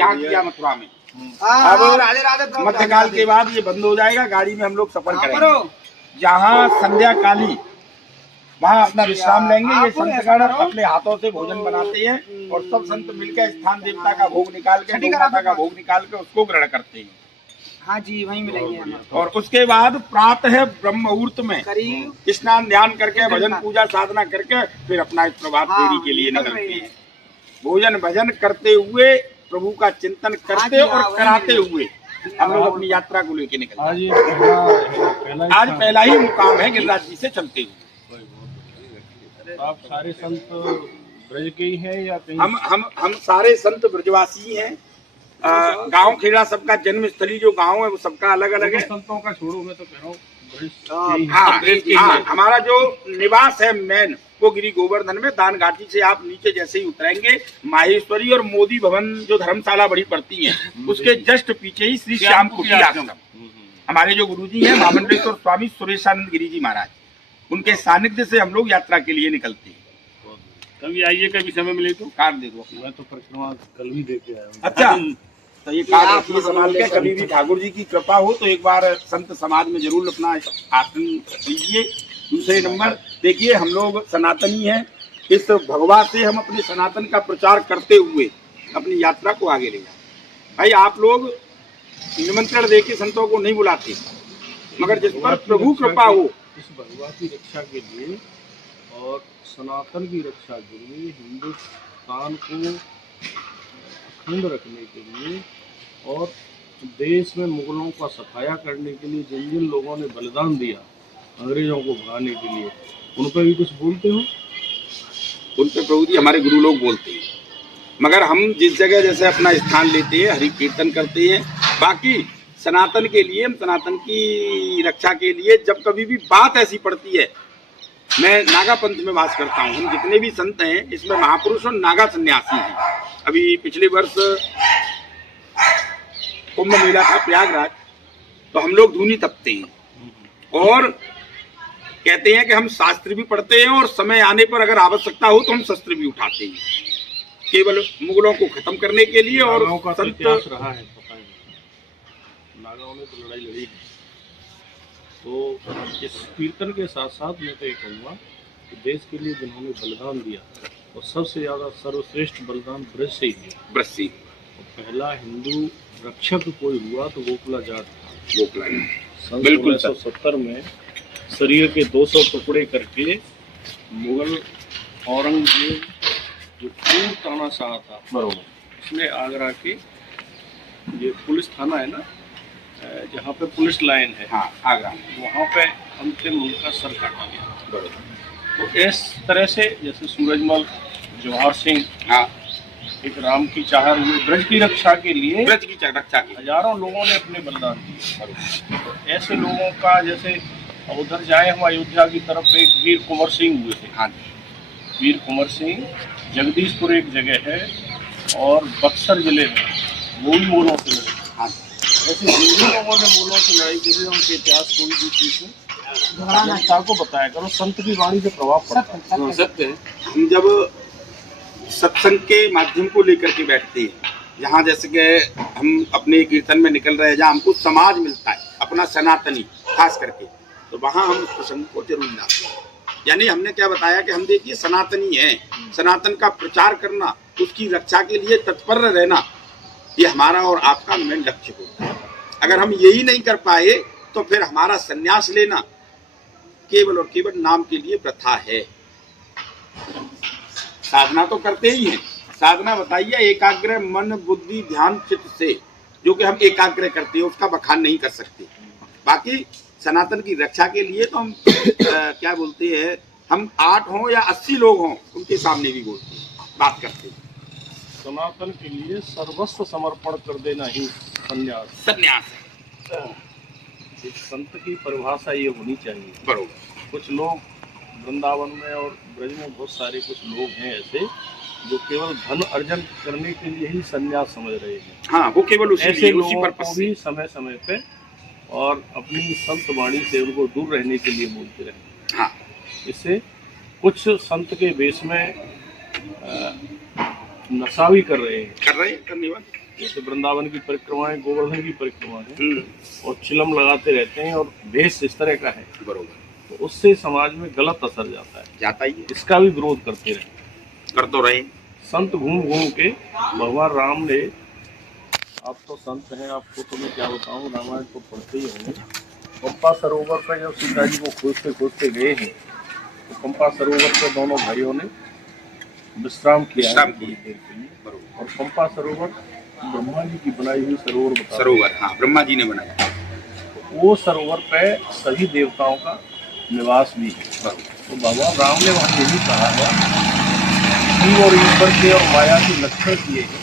यहाँ किया मथुरा में। अब मध्यकाल के बाद ये बंद हो जाएगा, गाड़ी में हम लोग सफर करेंगे। जहाँ संध्या काली वहाँ अपना विश्राम लेंगे। ये संतगण अपने हाथों से भोजन बनाते हैं और सब संत मिलकर स्थान देवता का भोग निकाल के, गौ माता का भोग निकाल के उसको ग्रहण करते हैं। हाँ जी, वहीं मिलेंगे। और उसके बाद प्रातः ब्रह्म मुहूर्त में स्नान ध्यान करके भजन पूजा साधना करके फिर अपना इस प्रभात फेरी के लिए निकलते हैं। भोजन भजन करते हुए, प्रभु का चिंतन करते और कराते हुए हम लोग अपनी यात्रा को लेके निकलते हैं। आज पहला ही मुकाम है गिरिराज जी से चलते हुए। आप सारे संत ब्रज के ही हैं या कहीं? हम सारे संत ब्रजवासी हैं। गांव खेड़ा सबका जन्म स्थली जो गांव है वो सबका अलग अलग है। संतों का छोड़ो, मैं तो कह रहा हूँ हमारा जो निवास है मेन वो गिरी गोवर्धन में दान घाटी से आप नीचे जैसे ही उतरेंगे, माहेश्वरी और मोदी भवन जो धर्मशाला बड़ी पड़ती है उसके जस्ट पीछे ही श्री श्याम कुटी आश्रम। हमारे जो गुरुजी हैं महामंडलेश्वर स्वामी सुरेशानंद गिरी जी महाराज, उनके सानिध्य से हम लोग यात्रा के लिए निकलते हैं। कभी आइए, कभी समय मिले तो कार्ड दे दो। मैं तो परिक्रमा कल भी देके आया हूँ। अच्छा, तो ये कार्ड रखिए संभाल के। कभी भी ठाकुर जी की कृपा हो तो एक बार संत समाज में जरूर अपना आसन लीजिए। दूसरे नंबर देखिए, हम लोग सनातनी हैं। इस भगवा से हम अपने सनातन का प्रचार करते हुए अपनी यात्रा को आगे ले जाए। भाई आप लोग निमंत्रण देके संतों को नहीं बुलाते, मगर जिस पर प्रभु कृपा हो, इस भगवा की रक्षा के लिए और सनातन की रक्षा के लिए, हिंदुस्तान को अखंड रखने के लिए और देश में मुगलों का सफाया करने के लिए जिन जिन लोगों ने बलिदान दिया अंग्रेजों को भगाने के लिए, उन पर भी कुछ बोलते हो? उन पर प्रभु जी हमारे गुरु लोग बोलते हैं, मगर हम जिस जगह जैसे अपना स्थान लेते हैं, हरि कीर्तन करते हैं। बाकी सनातन के लिए, हम सनातन की रक्षा के लिए जब कभी भी बात ऐसी पड़ती है, मैं नागा पंथ में वास करता हूँ। हम जितने भी संत हैं इसमें महापुरुष और नागा सन्यासी हैं। अभी पिछले वर्ष कुंभ मेला था प्रयागराज, तो हम लोग धूनी तपते हैं और कहते हैं कि हम शास्त्र भी पढ़ते हैं और समय आने पर अगर आवश्यकता हो तो हम शस्त्र भी उठाते हैं, केवल मुगलों को खत्म करने के लिए। और संत रहा है, पता है, नागाओं ने तो लड़ाई लड़ी। तो इस कीर्तन के साथ साथ मैं तो ये कहूँगा कि देश के लिए जिन्होंने बलिदान दिया, और सबसे ज्यादा सर्वश्रेष्ठ बलिदान ब्रज से ही दिया। ब्रज से पहला हिंदू रक्षक कोई हुआ तो गोकुला जाट था। गोकुला बिल्कुल 1970 में शरीर के 200 टुकड़े करके मुगल औरंगजेब जो क्रूर तानाशाह था, उसने आगरा के ये पुलिस थाना है ना, जहाँ पे पुलिस लाइन है, हाँ, आगरा, वहाँ पे अंतिम उनका सर काटा गया। तो इस तरह से जैसे सूरजमल, जवाहर सिंह, हाँ, एक राम की चाहर हुए ब्रज की रक्षा के लिए, ब्रज की रक्षा के हजारों लोगों ने अपने बलिदान दिए। तो ऐसे लोगों का जैसे उधर जाए हम अयोध्या की तरफ, एक वीर कुंवर सिंह हुए थे। हाँ, वीर कुंवर सिंह, जगदीशपुर एक जगह है और बक्सर जिले में, वो भी मुगलों से लड़े। हाँ, ऐसे जिन लोगों ने मुगलों से लड़ाई की है, उनके इतिहास कोई भी चीज में दोहराना को बताया करो। संत की वाणी से प्रभाव पड़ता है। सत्य है। हम जब सत्संग के माध्यम को लेकर के बैठते हैं, जहाँ जैसे कि हम अपने कीर्तन में निकल रहे हैं, जहाँ हमको समाज मिलता है अपना सनातनी खास करके, तो वहाँ हम उस प्रसंग को जरूर लाते हैं। यानी हमने क्या बताया कि हम देखिए सनातनी हैं, सनातन का प्रचार करना, उसकी रक्षा के लिए तत्पर रहना, ये हमारा और आपका मेन लक्ष्य होता है। अगर हम यही नहीं कर पाए तो फिर हमारा संन्यास लेना केवल और केवल नाम के लिए प्रथा है। साधना तो करते ही हैं। साधना बताइए, एकाग्र मन बुद्धि ध्यान चित्त से जो कि हम एकाग्र करते हैं, उसका बखान नहीं कर सकते। बाकी सनातन की रक्षा के लिए तो हम क्या बोलते हैं, हम 8 हों या 80 लोग हों, उनके सामने भी बोलते हैं, बात करते हैं। सनातन के लिए सर्वस्व समर्पण कर देना ही संन्यास है। एक संत की परिभाषा ये होनी चाहिए। बरोबर। कुछ लोग वृंदावन में और ब्रज में बहुत सारे कुछ लोग हैं ऐसे जो केवल धन अर्जन करने के लिए ही संन्यास समझ रहे हैं। हाँ, वो केवल ऐसे लोगों को भी समय समय पे और अपनी संत वाणी से उनको दूर रहने के लिए बोलते रहे। हाँ, इससे कुछ संत के वेश में नशा भी कर रहे हैं। करने वाले जैसे वृंदावन की परिक्रमाएं, गोवर्धन की परिक्रमाएं, और चिलम लगाते रहते हैं और भेष इस तरह का है, बरोबर, तो उससे समाज में गलत असर जाता ही है, इसका भी विरोध करते रहे। कर तो रहे। संत घूम घूम के भगवान राम ने, आप तो संत हैं, आपको तो मैं क्या बताऊं, रामायण को पढ़ते ही होंगे, पंपा सरोवर पर जब सीता जी को खोजते खोजते गए हैं, तो पंपा सरोवर पर दोनों भाइयों ने विश्राम किया है थोड़ी देर के लिए। और पंपा सरोवर ब्रह्मा जी की बनाई हुई सरोवर, हाँ, ब्रह्मा जी ने बनाया। तो वो सरोवर पे सभी देवताओं का निवास भी है। तो भगवान राम ने वहाँ यही कहा है, जीव और ईश्वर के और माया के लक्षण किए हैं,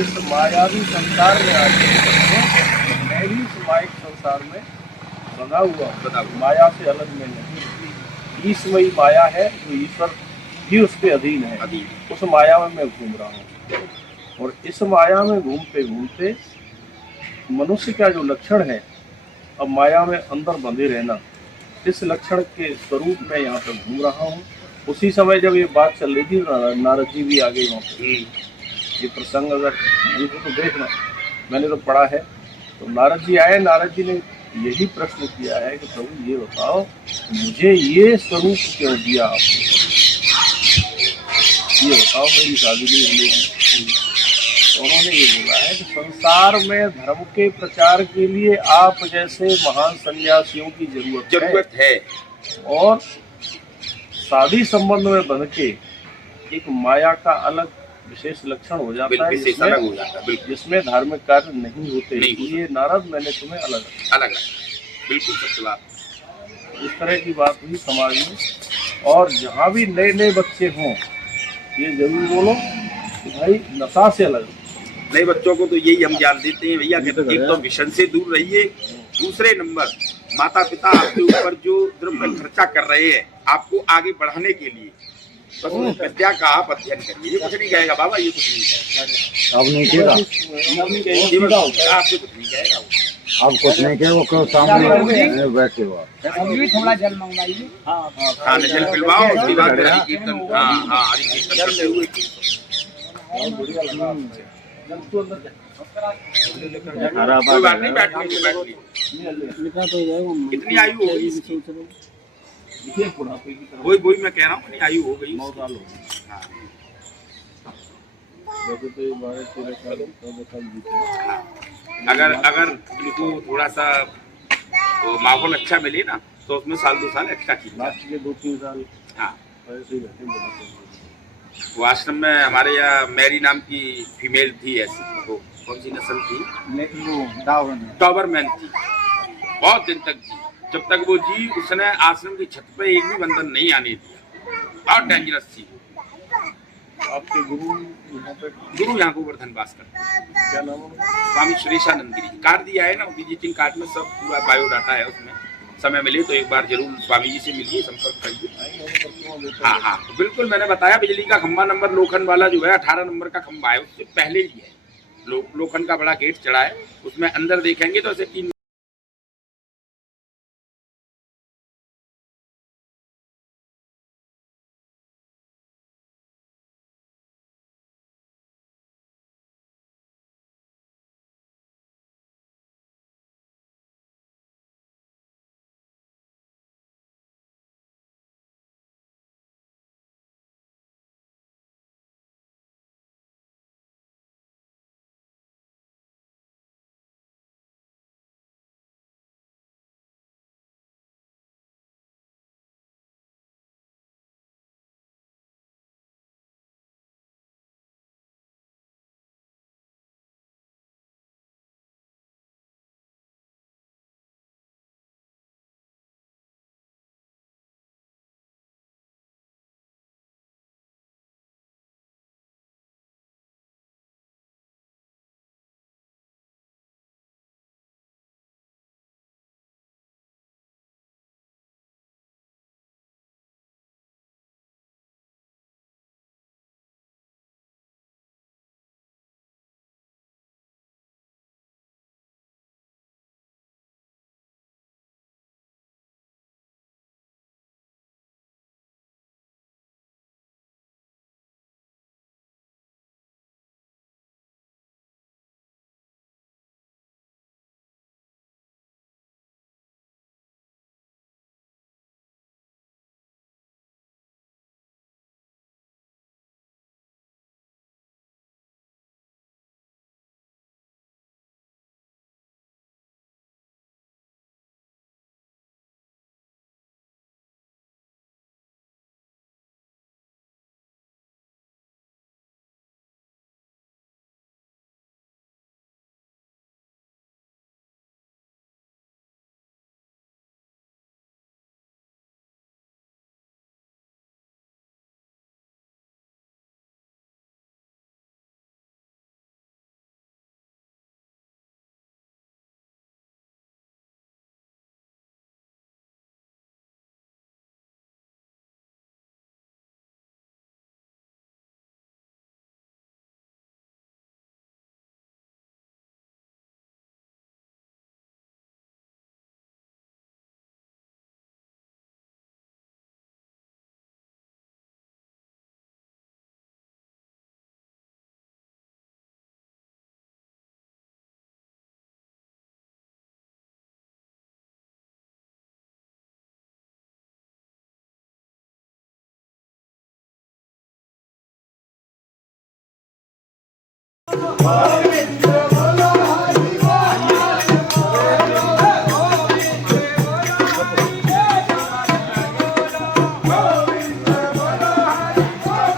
इस मायावी संसार में आके मैं भी इस माइक संसार में बंधा हुआ हूँ, माया से अलग में नहीं। ईश्वरी माया है, जो ईश्वर भी उसके अधीन है, उस माया में मैं घूम रहा हूँ। और इस माया में घूमते घूमते मनुष्य का जो लक्षण है, अब माया में अंदर बंधे रहना, इस लक्षण के स्वरूप में यहाँ पर घूम रहा हूँ। उसी समय जब ये बात चल रही थी, नारद जी भी आ गए वहाँ पे। ये प्रसंग अगर देखो तो देखना, मैंने तो पढ़ा है। तो नारद जी आए, नारद जी ने यही प्रश्न किया है कि प्रभु ये बताओ, मुझे ये स्वरूप क्यों दिया आपने, ये बताओ, मेरी शादी नहीं होगी। तो उन्होंने ये बोला है कि संसार में धर्म के प्रचार के लिए आप जैसे महान सन्यासियों की जरूरत है, और शादी संबंध में बन के एक माया का अलग विशेष लक्षण हो जाता है, जिसमें धार्मिक कार्य नहीं होते। ये नारद, मैंने तुम्हें अलग अलग, बिल्कुल सत्य बात। इस तरह की बात हुई समाज में। और जहाँ भी नए नए बच्चे हों, ये जरूर बोलो कि भाई नशा से अलग। नए बच्चों को तो यही हम ज्ञान देते हैं भैया, एक तो विषण से दूर रहिए, दूसरे नंबर माता पिता आपके ऊपर जो द्रव्य खर्चा कर रहे हैं आपको आगे बढ़ाने के लिए, बस विद्या का आप अध्ययन करिए। ये कुछ नहीं कहेगा बाबा, ये कुछ नहीं कहेगा, अब नहीं कहेगा, आपसे कुछ नहीं कहेगा, अब कुछ नहीं कहेगा, वो क्यों सामने बैठे हुआ। अभी भी थोड़ा जल मंगवाइए। हाँ, जल पिलवाओ, उसके बाद हरि कीर्तन, हाँ हरि कीर्तन करते हुए कोई बात नहीं, बैठ लीजिए। कितनी आयु होगी इसकी? वही मैं कह रहा हूँ, कितनी आयु हो गई? 9 साल हो गए। हाँ। वैसे तो 12-13 साल 14 साल बीते। अगर इनको थोड़ा सा तो माहौल अच्छा मिले ना, तो उसमें 1-2 साल एक्स्ट्रा की लास्ट के 2-3 साल हाँ ऐसे ही रहते। वो आश्रम में हमारे यहाँ मैरी नाम की फीमेल थी, ऐसी वो कौन सी नस्ल थी, डॉबरमैन थी, बहुत दिन तक जी। जब तक वो जी, उसने आश्रम की छत पे एक भी बंधन नहीं आने दिया, बहुत डेंजरस थी। आपके गुरु यहाँ गोवर्धन वास करते हैं, क्या नाम है? स्वामी सुरेशानंद गिरी। कार्ड दिया है ना, विजिटिंग कार्ड में सब पूरा बायोडाटा है, उसमें समय मिले तो एक बार जरूर स्वामी जी से मिलिए, संपर्क करिए। हाँ हाँ बिल्कुल, मैंने बताया बिजली का खंभा नंबर लोखंड वाला जो है 18 नंबर का खंभा है, उससे पहले ही है। लोखंड का बड़ा गेट चढ़ा है, उसमें अंदर देखेंगे तो ऐसे 3 वाहिगुरू